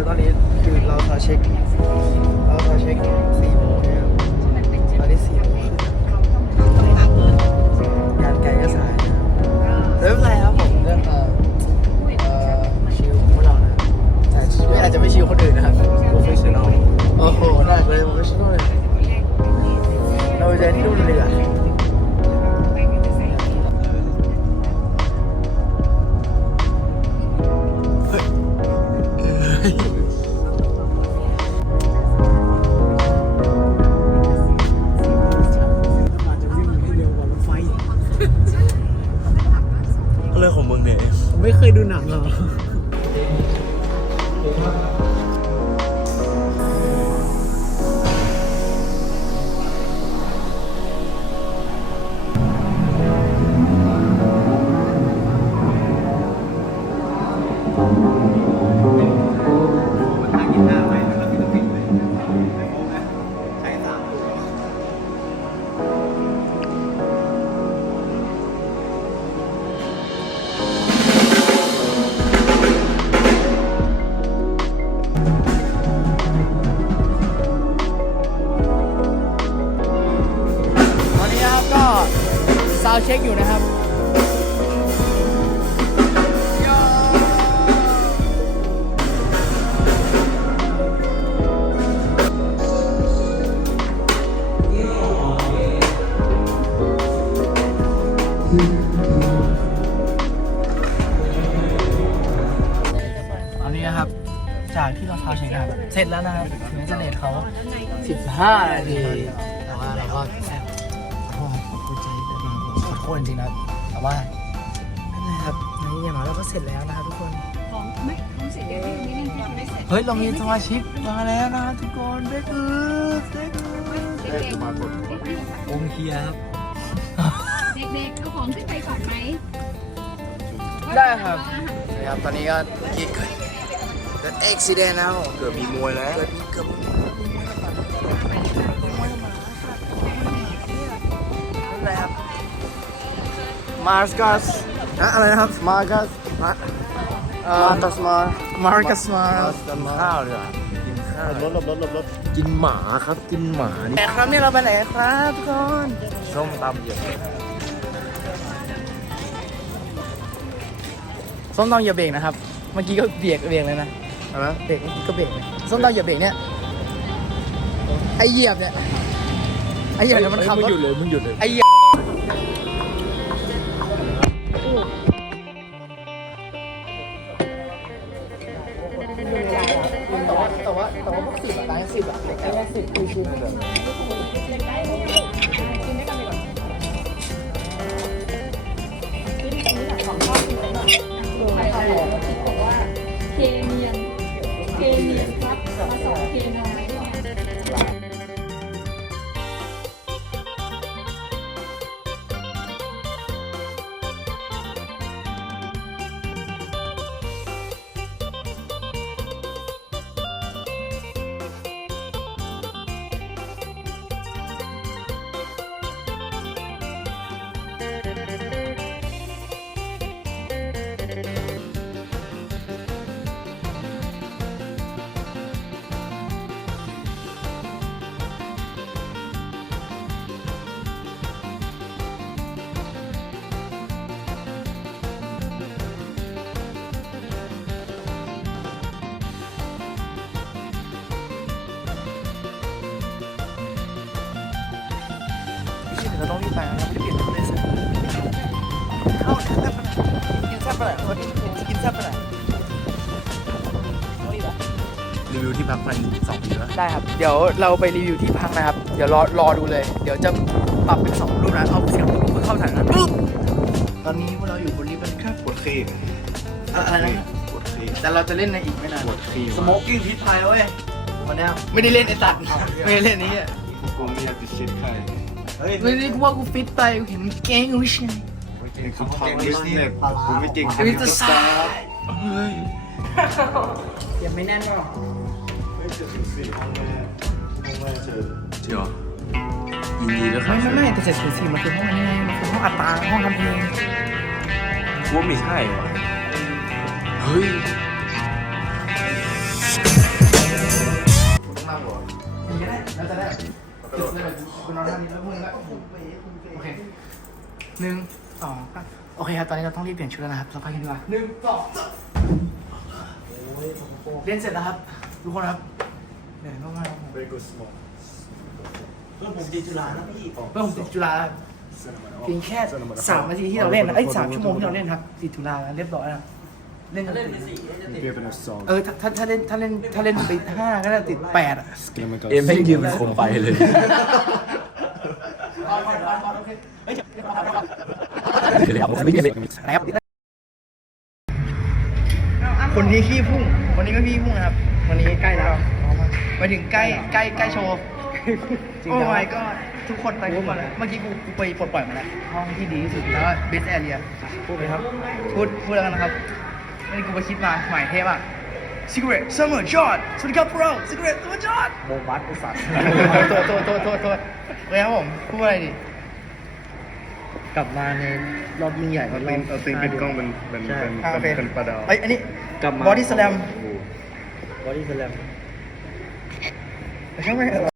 แล้วตอนนี้คือเราทอเช็ค เราทอเช็คสี่โมงนะครับตอนนี้สี่โมงครึ่งงานไกลก็สายนะครับไม่เป็นไรครับผมเรื่องเอ่อเอ่อชิลของพวกเรานะแต่ไม่อาจจะไม่ชิลคนอื่นนะครับ professional โอ้โหน่าเลยผมก็ช่วยเราไปเจอที่นู่นเลยดีก รับเสร็จแล้วนะครับถึงอินเทอร์เน็ตเขา 15นาทีแต่ว่าเราก็แอบขอโทษครับขอใจจริงๆขอโทษจริงๆนะครับแต่ว่าไม่เป็นไรครับในอย่างน้อยเราก็เสร็จแล้วนะครับทุกคน ของไม่ของเสร็จเดี๋ยวนี้นี่ยังไม่เสร็จเฮ้ย เรามีสมาชิกมาแล้วนะครับทุกคนเบกือเบกือเด็กๆองเคียครับเด็กๆเอาของขึ้นไปก่อนไหมได้ครับ นะครับ ตอนนี้ก็เกิด เกิดเกิดอุบิเหตุแล้วเกือบมีมวยแล้วเกิดเกือบอะไรครับมาร์กัสอะไรนะครับมาร์กัสมามาร์กัสมามาร์กัสมากินข้าวเลยอะกินข้าวรถรถรถรถรถกินหมาครับกินหมานี่แต่ครั้งนี้เราไปไหนครับทุกคนส้มตำเยอะส้มตำอย่าเบรกนะครับ เมื่อกี้ก็เบรกเบรกเลยนะ อะไรนะเบรกเมื่อกี้ก็เบรกเลยส้มตำอย่าเบรกเนี่ยไอเหยียบเนี่ยไอเหยียบเนี่ยมันขับมึงรถหยุดเลยมึงหยุดเลยไอเหยียบแต่ว่าแต่ว่าแต่ว่าพวกสิบอะร้านสิบอะเด็กแค่สิบคือชิวบอกว่าเคเนียน เคเนียครับมาสอนเคน เราต้องรีบไปนะครับไม่ได้เปลี่ยนตัวเลยสิเข้าแซ่บกินแซ่บไปไหนคนที่กินแซ่บไปไหนเอาอีกเหรอรีวิวที่พักไปสองปีแล้วได้ครับ เดี๋ยวเราไปรีวิวที่พักนะครับ เดี๋ยวรอรอดูเลย เดี๋ยวจะปรับเป็นสองรูปนะเอาเสียงเข้าถ่ายนะปึ๊บตอนนี้เราอยู่บนลิฟต์กันครับปวดขี้อะไรนะปวดขี้แต่เราจะเล่นในอีกไม่นานปวดขี้สโมกกิ้งพิทพายเว้ยวันนี้ไม่ได้เล่นไอ้ตัดไม่ได้เล่นนี้อะกูมีติดเชื้อไข้ เฮ้ยไม่ได้กูว่ากูฟิตไปกูเห็นเก่งวิชไงนี่คือทำบิสเนสกูไม่เก่งวิตาซายเฮ้ยยังไม่แน่นหรอกจริงเหรอยินดีด้วยครัไม่บไม่ไม่แต่เจ็ดศูนย์สี่มันคือห้องนี้ไงมันคือห้องอัตราห้องทำเพลงกูว่าไม่ใช่ว่ะเฮ้ยมีก็ได้แล้วจะได้ จุดเลยแบบคุณนอนท่านี้แล้วมึงก็โอ้โหโอเคหนึ่งสองสามโอเคครับ ตอนนี้เราต้องรีบเปลี่ยนชุดแล้วนะครับ เราไปกันดีกว่าหนึ่งสองสามเรียนเสร็จแล้วครับ ทุกคนครับเหนื่อยมากๆครับผม Very good small. เพื่อนผมติดจุฬาเพียงแค่สามนาทีที่เราเล่นนะเอ้ยสามชั่วโมงที่เราเล่นครับติดจุฬาเรียบร้อยแล้ว เล่นเล่นไปสี่ Given a song. เออถ้าถ้าถ้าเล่นถ้าเล่นถ้าเล่นไปห้าก็น่าติดแปดอะ Screaming เอ็มไม่ยืมเป็นโคมไฟเลยนะครับคนนี้ขี้พุ่งคนนี้ก็ขี้พุ่งนะครับ วันนี้ใกล้แล้วมาถึงใกล้ใกล้ใกล้โชว์โอ้ my god ทุกคนไปทุกคนแล้วเมื่อกี้กูกูไปปลดปล่อยมาแล้วห้องที่ดีที่สุดแล้วเบสแอเรียพูดไปครับ พูดพูดแล้วกันนะครับ นี่กูไปคิดมาใหม่เทปอะ Secret Summer Jot สวัสดีครับพวกเรา Secret Summer Jot โมบัสไอสัตว์โทษโทษโทษโทษโทษเลยครับผมพูดอะไรดีกลับมาในรอบยิ่งใหญ่เอาตีนเอาตีนเป็นกล้องเป็นเป็นเป็นอ่าโอเค เป็นปลาดาวไอยอันนี้ กลับมาบอดี้สแลมบอดี้สแลมใช่ไห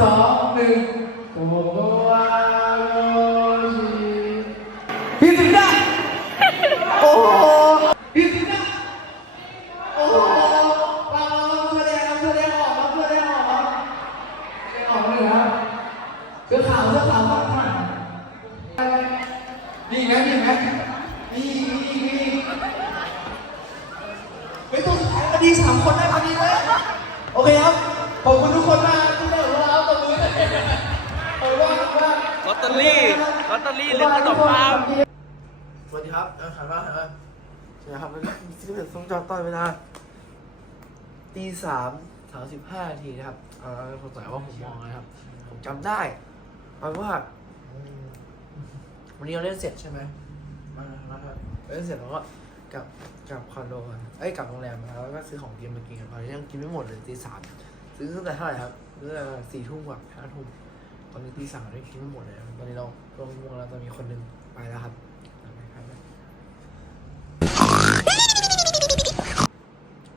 สองหนึ่งโอ้ ลอตเตอรี่ลอตเตอรี่ลืมขนมปังสวัสดีครับเออขันว่าเออสวัสดีครับแล้วก็ที่เป็นทรงจอต่อยเวลาตีสามสามสิบห้านาทีนะครับเออผมสงสัยว่าผมมองนะครับ ผมจำได้เอาเป็นว่าวันนี้เราเล่นเสร็จใช่ไหมมาแล้วครับเล่นเสร็จแล้วก็กลับกลับคอนโดกันเอ้ยกลับโรงแรมนะครับแล้วก็ซื้อของกินมากินกันตอนนี้ยังกินไม่หมดเลยตีสามซื้อตั้งแต่เท่าไหร่ครับซื้อตั้งแต่สี่ทุ่มกว่าห้าทุ่ม ตอนนี้ตีสามได้กินไม่หมดเลยครับตอนนี้เราลงวงแล้วตอนนี้คนหนึ่งไปแล้วครับไปครับ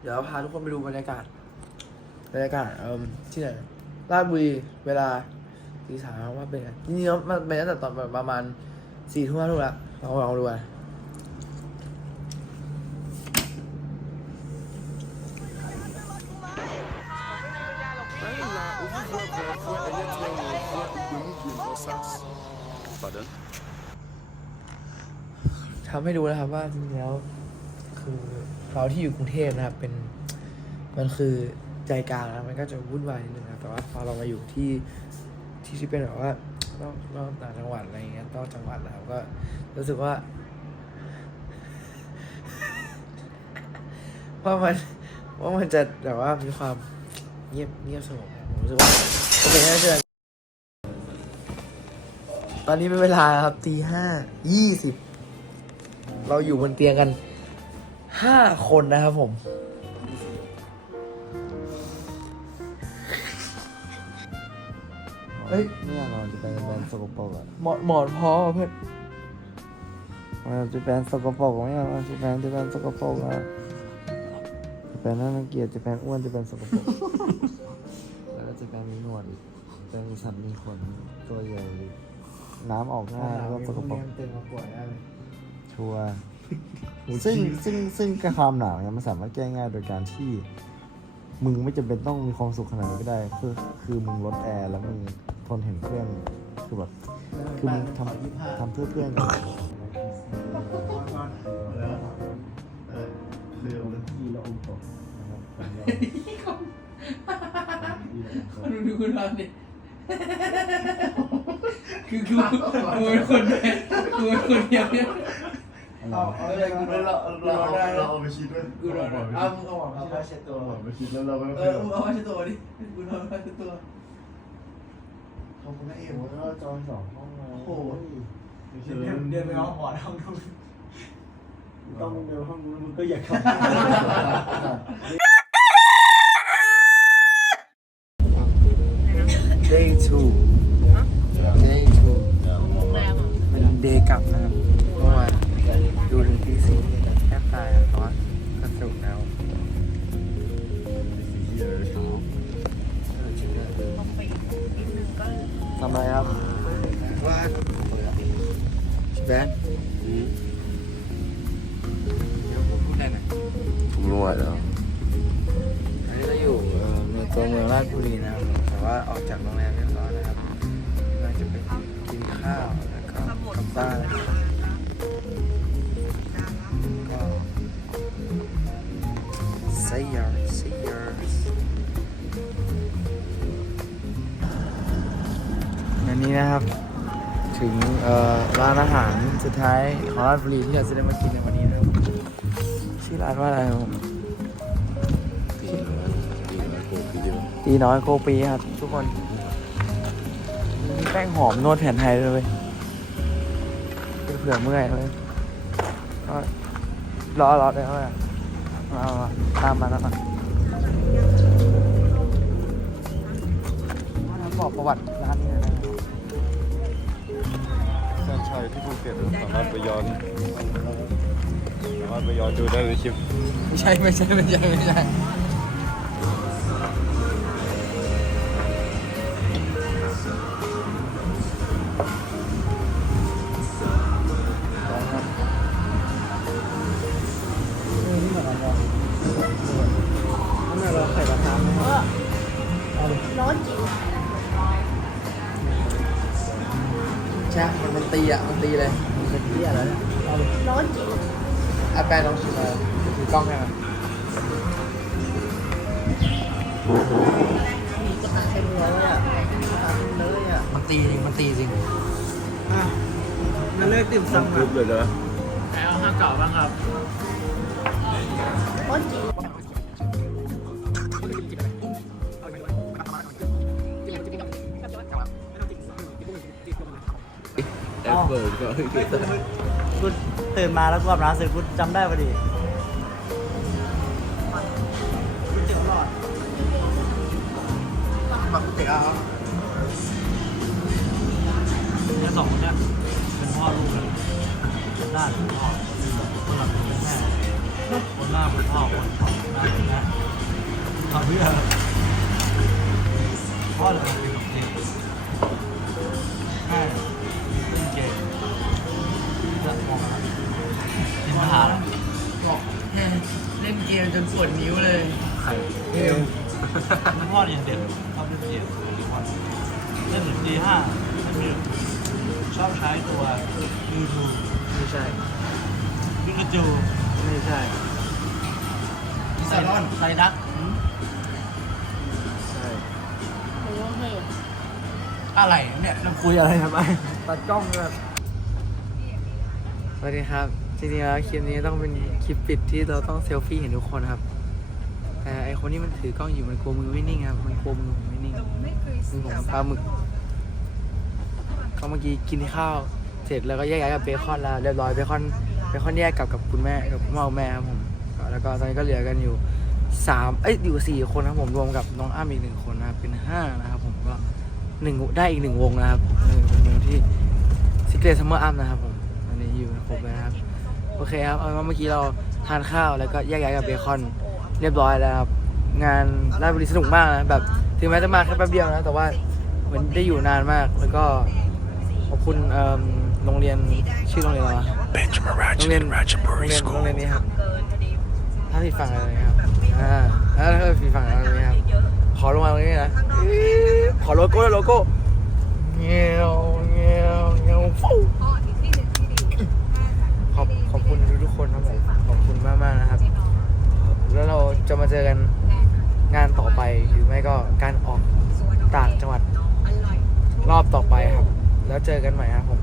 เดี๋ยวพาทุกคนไปดูบรรยากาศบรรยากาศเอ่อที่ไหนราชบุรีเวลาตีสามว่าเป็นไงจริงๆแล้วมันเป็นตั้งแต่ตอนประมาณสี่ทุ่มห้าทุ่มแล้วเราลองดูอะ นทำให้ดูนะครับว่าจริงๆแล้วคือเราที่อยู่กรุงเทพนะครับเป็นมันคือใจกลางนะมันก็จะวุ่นวายนิดนึงนะแต่ว่าพอเรามาอยู่ที่ที่ที่เป็นแบบว่านอกนอกต่างจังหวัดอะไรอย่างเงี้ยนอกจังหวัดนะครับก็รู้สึกว่าว่ามันว่ามันจะแบบว่ามีความเงียบเงียบสงบผมรู้สึกว่าโอเคน่าจะ ตอนนี้เป็นเวลาครับตีห้ายี่สิบเราอยู่บนเตียงกันห้าคนนะครับผม เฮ้ย เนี่ยเราจะเป็นแบรนด์สกปรกอะหมอนหมอนพอเพื่อนเราจะเป็นด์สกปรกไหมอะเราจะเป็นจะเป็นสกปรกอะจะเป็นน่ารังเกียจจะเป็นอ้วนจะเป็นสกปรกแล้วก็จะเป็นมีหนวดอีกจะเป็นมีสันมีขนตัวใหญ่อีก น้ำออกง่ายแล้วก็สกปรกเต็มมาป่วยได้เลยชัวร์ซึ่งซึ่งซึ่งการความหนาวเนี่ยมันสามารถแก้ง่ายโดยการที่ มึงไม่จำเป็นต้องมีความสุขขนาดนี้ก็ได้ คือคือมึงลดแอร์แล้วมึงทนเห็นเพื่อนคือแบบคือมึงทำทำเพื่อเพื่อนกันดูดูคุณนอนดิ คือกูกูเป็นคนเดียวกูเป็นคนเดียวเนี่ยเอาเอาเลยกูเราเราเราเราเอาไปชิดด้วยกูนอนเอามึงเอาหมอนมาเช็ดตัวไปคิดแล้วเราก็เออมึงเอามาเช็ดตัวดิกูนอนมาเช็ดตัวขอบคุณนะเอ๋ว่าเราจองสองห้องเลยโอ้โหเดินเดินไปเอาหมอห้องนู้นต้องเดินห้องนู้นมึงก็อยากเข้า day two กลับบ้านก็ say yours say yours อันนี้นะครับ ถึงเอ่อร้านอาหารสุดท้ายของราชบุรีที่เราจะได้มากินในวันนี้นะครับชื่อร้านว่าอะไรครับผมตีน้อยโกปีครับ ทุกคนมีแป้งหอมนวดแผนไทยด้วย เวยเผื่อเมื่อยเลยก็รอรอเดี๋ยวเอามามาตามมาแล้วก่อนบอกประวัติร้านนี้หน่อยนะแฟนชายที่ภูเก็ตสามารถไปย้อนสามารถไปย้อนดูได้ในคลิปไม่ใช่ไม่ใช่ไม่ใช่ไม่ใช่ มันมันตีอะมันตีเลยมันเป็นที่อะไรเนี่ยเอาเลยร้อนจริงอาแปลลองชิมเลยถือกล้องให้มันก็ตักเป็นร้อยอะตักเลยอะมันตีจริงมันตีจริงนั่นเลิกดื่มซ้ำรูปเลยนะแล้วห้าเก่าบ้างครับร้อนจริง เปิลก็กูตื่นมาแล้วกูอาบน้ำเสร็จกูจำได้พอดีเนี่ยสองคนเนี่ยเป็นพ่อลูกกันคนหน้าเป็นพ่อคนหลังเป็นแม่คนหน้าเป็นพ่อคนหน้าเป็นแม่ทำเพื่อพ่อเลยเป็นเกย์แม่ เล่นเกมจนปวดนิ้วเลยไข่เกมพ่อเนี่ยเด็ดชอบเล่นเกมทุกวันเล่นถึงตีห้าไม่มีชอบใช้ตัว YouTube ไม่ใช่พิกาจูไม่ใช่ไซรอนไซดักใช่อะไรเนี่ยเราคุยอะไรครับไอ้ตัดกล้องแบบสวัสดีครับจ ริงๆแล้วคลิปนี้ต้องเป็นคลิปปิดที่เราต้องเซลฟี่เห็นทุกคนครับ แต่ไอคนที่มันถือกล้องอยู่มันกลัวมือไม่นิ่งครับ มันกลัวมือผมไม่นิ่งมือผมปลาหมึกก็เมื่อกี้กินข้าว เสร็จแล้วก็แยกย้ายกับเบคอนแล้วเรียบร้อยเบคอนเบคอนแยกกลับกับคุณแม่กับคุณพ่อคุณแม่ครับผมก็แล้วก็ตอนนี้ก็เหลือกันอยู่สามเอ้ยอยู่สี่คนครับผมรวมกับน้องอ้ำอีกหนึ่งคนนะครับเป็นห้านะครับผมก็หนึ่งได้อีกหนึ่งวงนะครับหนึ่งเป็นวงที่ Secret Summer Up นะครับผมอันนี้อยู่ครบเลยนะครับ โอเคครับเอาเป็นว่าเมื่อกี้เราทานข้าวแล้วก็แยกย้ายกับเบคอนเรียบร้อยแล้วครับ งานราชบุรีสนุกมากนะแบบถึงแม้จะมาแค่แป๊บเดียวนะ แต่ว่าเหมือนได้อยู่นานมาก แล้วก็ขอบคุณเอิ่มโรงเรียนชื่อโรงเรียนอะไรวะโรงเรียนโรงเรียนโรงเรียนนี้ครับ ถ้าผิดฝั่งอะไรนะครับ อ่าถ้าผิดฝั่งอะไรนะครับ ขอลงมาตรงนี้นะขอโลโก้ด้วยโลโก้เงี้ยวเงี้ยวเงี้ยวฟูขอบขอบ คนครับผมขอบคุณมากๆนะครับ แล้วเราจะมาเจอกันงานต่อไปหรือไม่ก็การออกต่างจังหวัดรอบต่อไปครับ แล้วเจอกันใหม่ครับผม